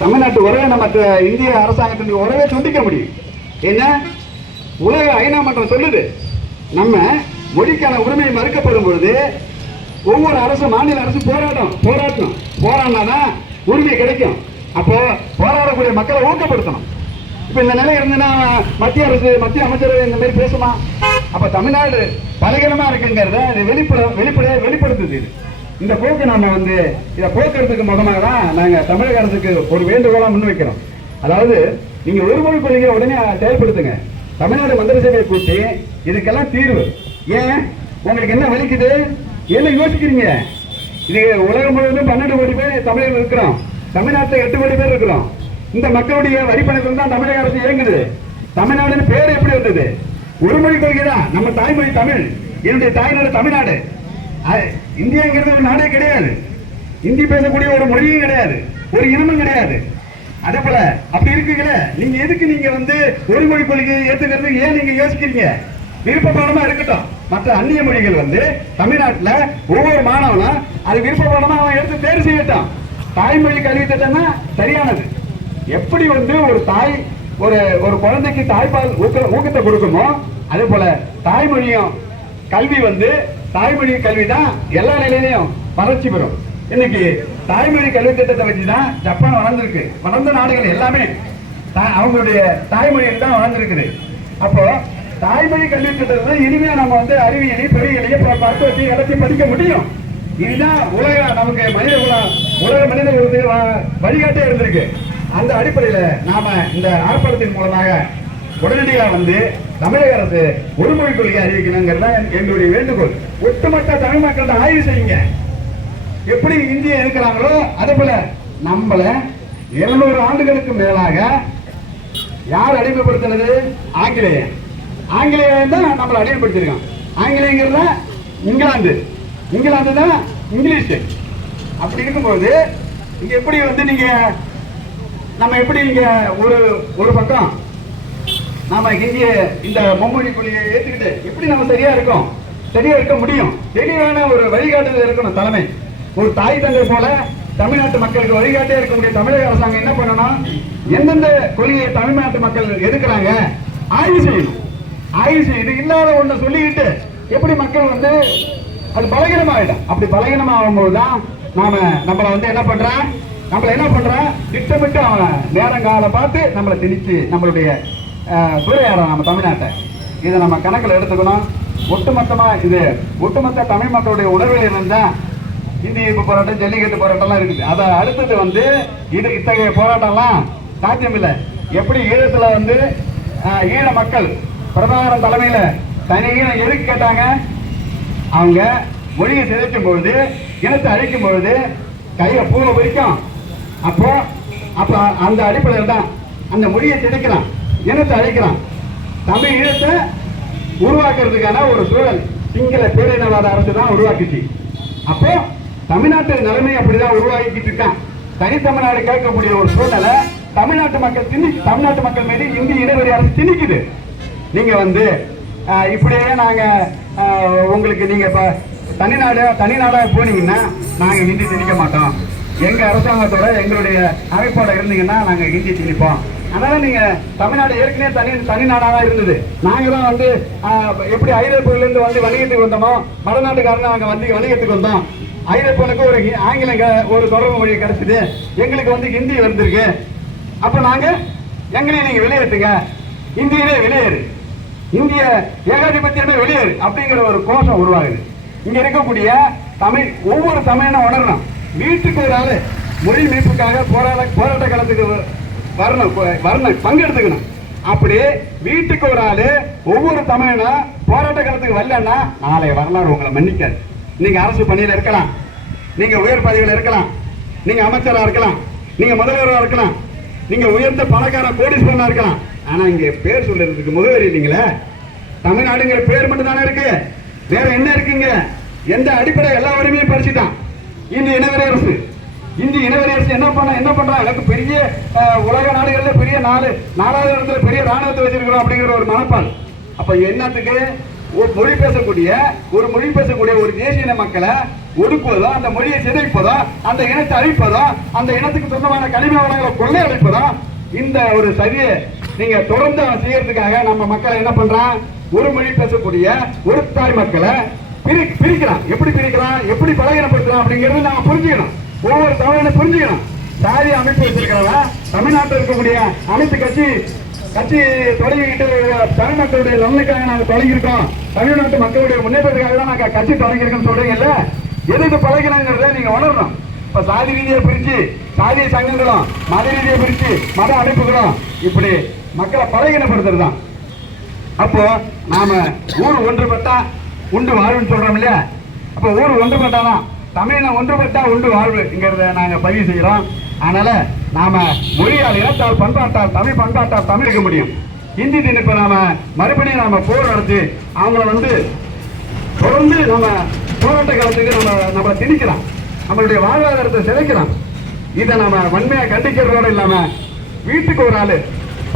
தமிழ்நாட்டு உறவை நம்ம இந்திய அரசாங்கத்தின் உறவை துண்டிக்க முடியும். என்ன உலக ஐநா மன்றம் சொல்லுது, நம்ம மொழிக்கான உரிமை மறுக்கப்படும் பொழுது ஒவ்வொரு அரசு மாநில அரசு போராடணும், போராடினாதான் உரிமை கிடைக்கும். அப்போ போராடக்கூடிய மக்களை ஊக்கப்படுத்தணும். இப்ப இந்த நிலை இருந்துன்னா மத்திய அரசு மத்திய அமைச்சர் இந்த மாதிரி பேசுமா? அப்ப தமிழ்நாடு பலகீனமா இருக்குங்கிறத வெளிப்படுத்துது. இந்த போக்கு நாம இதை போக்குறதுக்கு முகமாக தான் நாங்க தமிழக அரசுக்கு ஒரு வேண்டுகோளா முன்வைக்கிறோம். அதாவது நீங்க ஒரு மொழி கொள்கையை உடனே செயல்படுத்துங்க. தமிழ்நாடு மந்திரி சபையை கூட்டி இதுக்கெல்லாம் தீர்வு. ஏன் உங்களுக்கு என்ன வலிக்குது, என்ன யோசிக்கிறீங்க? இது உலகம் முழுவதும் 12 கோடி பேர் தமிழர்கள் இருக்கிறோம், தமிழ்நாட்டில் 8 கோடி பேர் இருக்கிறோம். இந்த மக்களுடைய வரிப்பணத்தில் தான் தமிழக அரசு இயங்குது. தமிழ்நாடுன்னு பேர் எப்படி வந்தது? ஒரு மொழி கொள்கை தான். நம்ம தாய்மொழி தமிழ், என்னுடைய தாய்நாடு தமிழ்நாடு. இந்தியாங்கிறது ஒரு நாடே கிடையாது, இந்தி பேசக்கூடிய ஒரு மொழியும் கிடையாது, ஒரு இனமும் கிடையாது. அதே போல அப்படி இருக்குங்களே, நீங்க எதுக்கு நீங்க ஒரு மொழி கொள்கையை ஏத்துக்கிறது ஏன் நீங்க யோசிக்கிறீங்க? விருப்பப்பாடமா இருக்கட்டும். மற்ற அந்நிய மொழிகள் தமிழ்நாட்டில் ஒவ்வொரு மாணவனும் அது விருப்பப்பாடமா அவன் எடுத்து தேர்வு செய்யட்டும். தாய்மொழி கல்வி திட்டம்னா சரியானது. எப்படி ஒரு தாய் ஒரு குழந்தைக்கு தாய்ப்பால் ஊக்கத்தை கொடுக்குமோ அதே போல தாய்மொழியும் கல்வி தாய்மொழி கல்வி தான் எல்லா நிலையிலையும் வளர்ச்சி பெறும். இன்னைக்கு தாய்மொழி கல்வி திட்டத்தை வச்சுதான் ஜப்பான் வளர்ந்துருக்கு. வளர்ந்த நாடுகள் எல்லாமே அவங்களுடைய தாய்மொழியில் தான் வளர்ந்துருக்குது. அப்போ தாய்மொழி கல்வி திட்டத்தை இனிமையா நம்ம அறிவியலை பொறியியலையே மருத்துவத்தை எல்லாத்தையும் படிக்க முடியும். இதுதான் நமக்கு உலக மனித வழிகாட்டே இருந்திருக்கு. அந்த அடிப்படையில நாம இந்த ஆர்ப்பாட்டத்தின் மூலமாக உடனடியாக தமிழக அரசு ஒரு மொழி கொள்கை அறிவிக்கணுங்கிறத எங்களுடைய வேண்டுகோள். ஒட்டுமொத்த தமிழ் மக்கள்கிட்ட ஆய்வு செய்யுங்க. எப்படி இந்தியா இருக்கிறாங்களோ அதே போல நம்மள 200 ஆண்டுகளுக்கு மேலாக யார் அடிமைப்படுத்தினது? ஆங்கிலேயன் தான் நம்மளை அடிமைப்படுத்திருக்கான். ஆங்கிலேயங்கிறத இங்கிலாந்து தான் இங்கிலீஷ். அப்படி இருக்கும்போது இங்க எப்படி நீங்க நம்ம எப்படி இங்க ஒரு பக்கம் நாம ஹிந்திய இந்த மும்மொழி கொள்கையை ஏத்துக்கிட்டு எப்படி நம்ம சரியா இருக்க முடியும்? தெளிவான ஒரு வழிகாட்டுதல் இருக்கணும். தலைமை ஒரு தாய் தந்தை போல தமிழ்நாட்டு மக்களுக்கு வழிகாட்டே இருக்கக்கூடிய தமிழக அரசாங்கம் என்ன பண்ணணும்? எந்தெந்த கொள்கையை தமிழ்நாட்டு மக்கள் எதுக்குறாங்க ஆய்வு செய்யணும். ஆய்வு செய்து இல்லாத ஒண்ணு சொல்லிக்கிட்டு எப்படி மக்கள் அது பலகீனமாயிடும். அப்படி பலகீனமாகும் போதுதான் நம்மள என்ன பண்றான் திட்டமிட்டு அவன் நேரங்கால பார்த்து நம்மளை திணிச்சு நம்மளுடைய சூறையாடும் நம்ம தமிழ்நாட்டை. இதை நம்ம கணக்கில் எடுத்துக்கணும். ஒட்டுமொத்த தமிழ் மக்களுடைய உணர்வில் இருந்தா இந்திய எதிர்ப்பு போராட்டம், ஜல்லிக்கட்டு போராட்டம்லாம் இருக்குது. அதை அடுத்தது இத்தகைய போராட்டம்லாம் சாத்தியம் இல்லை. எப்படி ஈழத்துல ஈழ மக்கள் பிரபாகரன் தலைமையில தனி ஈழம் எதுக்கு கேட்டாங்க? அவங்க மொழியை சிதைக்கும் பொழுது, இனத்தை அழிக்கும் பொழுது கையை பூவை பிரிக்கும். அப்போ அந்த அடிப்படையில் தான் அந்த மொழியை சிதைக்கலாம், இனத்தை அழிக்கலாம். தமிழ் ஈழத்தை உருவாக்குறதுக்கான ஒரு சூழல் சிங்கள பேரினவாத அரசு தான் உருவாக்குச்சு. அப்போ தமிழ்நாட்டு நிலைமை அப்படிதான் உருவாக்கிட்டு இருக்கான். தனித்தமிழ்நாடு கேட்கக்கூடிய ஒரு சூழலை தமிழ்நாட்டு மக்கள் மீது இந்திய இனவெறி அரசு திணிக்குது. நீங்க இப்படியே நாங்க உங்களுக்கு நீங்க தனிநாடாக போனீங்கன்னா நாங்க ஹிந்தி திணிக்க மாட்டோம். எங்க அரசாங்கத்தோட எங்களுடைய அமைப்போட இருந்தீங்கன்னா நாங்க ஹிந்தி திணிப்போம். அதனால நீங்க தமிழ்நாடு ஏற்கனவே தனிநாடாக இருந்தது. நாங்க தான் எப்படி ஐரோப்பியில இருந்து வணிகத்துக்கு வந்தோமோ வடநாட்டுக்காரங்க நாங்க வணிகத்துக்கு வந்தோம். ஐரோப்பியனுக்கு ஒரு ஆங்கிலம் ஒரு தொடர்பு மொழி கிடைச்சது, எங்களுக்கு ஹிந்தி வந்திருக்கு. அப்ப நாங்க எங்களையும் நீங்க வெளியேற்றுங்க, இந்தியிலே வெளியேறு, இந்திய ஏகாதிபத்தியமே வெளியேறு அப்படிங்கிற ஒரு கோஷம் உருவாகுது. இங்க இருக்கக்கூடிய ஒவ்வொரு தமிழனும் உணரணும். வீட்டுக்கு ஒரு ஆளு மொழி மீட்புக்காக போராட்ட களத்துக்கு வரணும், பங்கெடுத்துக்கணும். அப்படி வீட்டுக்கு ஒரு ஆளு ஒவ்வொரு தமிழனும் போராட்ட களத்துக்கு வரலன்னா நாளைய வரலாறு உங்களை மன்னிக்காது. நீங்க அரசு பணியில இருக்கலாம், நீங்க உயர் பதவியில் இருக்கலாம், நீங்க அமைச்சரா இருக்கலாம், நீங்க முதல்வராக இருக்கலாம், நீங்க உயர்ந்த பணக்கார கோடீஸ்வரனா இருக்கலாம். ஆனா இங்க பேர் சொல்றதுக்கு முகவரி இல்லைங்களே. தமிழ்நாடுங்கிற பேர் மட்டும் தானே இருக்கு, வேற என்ன இருக்குங்க? எந்த அடிப்படை எல்லா உரிமையும் படிச்சுட்டான் இந்திய இனவெறி அரசு. இந்திய இனவெறி அரசு என்ன பண்றா? எனக்கு பெரிய உலக நாடுகள்ல பெரிய 4வது இடத்துல பெரிய ராணுவத்தை வச்சிருக்கிறோம் அப்படிங்கிற ஒரு மனப்பால். அப்ப என்னத்துக்கு மொழி பேசக்கூடிய ஒரு தேசிய மக்களை ஒடுக்குவதோ, அந்த மொழியை சிதைப்பதோ, அந்த இனத்தை அழிப்பதோ, அந்த இனத்துக்கு சொந்தமான கனிம வளங்களை கொள்ளையடிப்பதோ, இந்த ஒரு சதியை நீங்க தொடர்ந்து செய்யறதுக்காக நம்ம மக்களை என்ன பண்றான், ஒரு மொழி பேசக்கூடிய ஒரு தாய் மக்களை பிரிக்கிறான். எப்படி பிரிக்கிறான், எப்படி பலகீனப்படுத்துறான் அப்படிங்கிறது நாம புரிஞ்சுக்கணும். ஒவ்வொரு தமிழனும் புரிஞ்சுக்கணும். சாதி அமைப்பு வச்சிருக்கிறவன் தமிழ்நாட்டில் இருக்கக்கூடிய அனைத்து கட்சி தொடங்கிக்கிட்டு தமிழ்நாட்டுடைய நலனுக்காக நாங்கள் தொடங்கியிருக்கோம், தமிழ்நாட்டு மக்களுடைய முன்னேற்றத்துக்காக தான் நாங்கள் கட்சி தொடங்கியிருக்கோம்னு சொல்றீங்கல்ல, எதுக்கு பழகிறாங்கிறத நீங்க உணரணும். இப்ப சாதி ரீதியை பிரிச்சு சாதிய சங்கங்களும், மத ரீதியை பிரிச்சு மத அமைப்புகளும் இப்படி மக்களை பலகீனப்படுத்துறது தான். அப்போ நாம ஊர் ஒன்றுபட்டா உண்டு வாழ்வுன்னு சொல்றோம் இல்லையா, அப்போ ஊர் ஒன்றுபட்டாதான் தமிழின ஒன்றுபட்டா உண்டு வாழ்வுங்கிறத நாங்க பதிவு செய்யறோம். அதனால நாம மொழியால், இனத்தால், பண்பாட்டால், தமிழ் பண்பாட்டால் தமிழ் இருக்க முடியும். இந்தி திணிப்ப நாம மறுபடியும் நாம போர் நடத்தி அவங்கள தொடர்ந்து நம்ம போராட்ட காலத்துக்கு நம்மளை திணிக்கலாம், நம்மளுடைய வாழ்வாதாரத்தை சிதைக்கலாம். இதை நம்ம வன்மையா கண்டிக்கிறதோட இல்லாம வீட்டுக்கு ஒரு ஆளு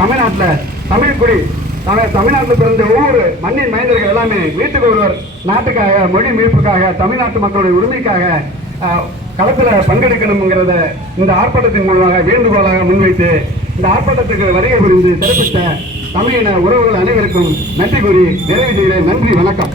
தமிழ்நாட்டில் தமிழ் குடி தமிழ்நாட்டில் பிறந்த ஒவ்வொரு மண்ணின் மைந்தர்கள் எல்லாமே வீட்டுக்கு ஒருவர் நாட்டுக்காக, மொழி மீட்புக்காக, தமிழ்நாட்டு மக்களுடைய உரிமைக்காக களத்தில் பங்கெடுக்கணுங்கிறத இந்த ஆர்ப்பாட்டத்தின் மூலமாக வேண்டுகோளாக முன்வைத்து இந்த ஆர்ப்பாட்டத்துக்கு வருகை புரிந்து சிறப்பித்த தமிழின உறவுகள் அனைவருக்கும் நன்றி கூறி நிறைவு செய்கிறேன். நன்றி, வணக்கம்.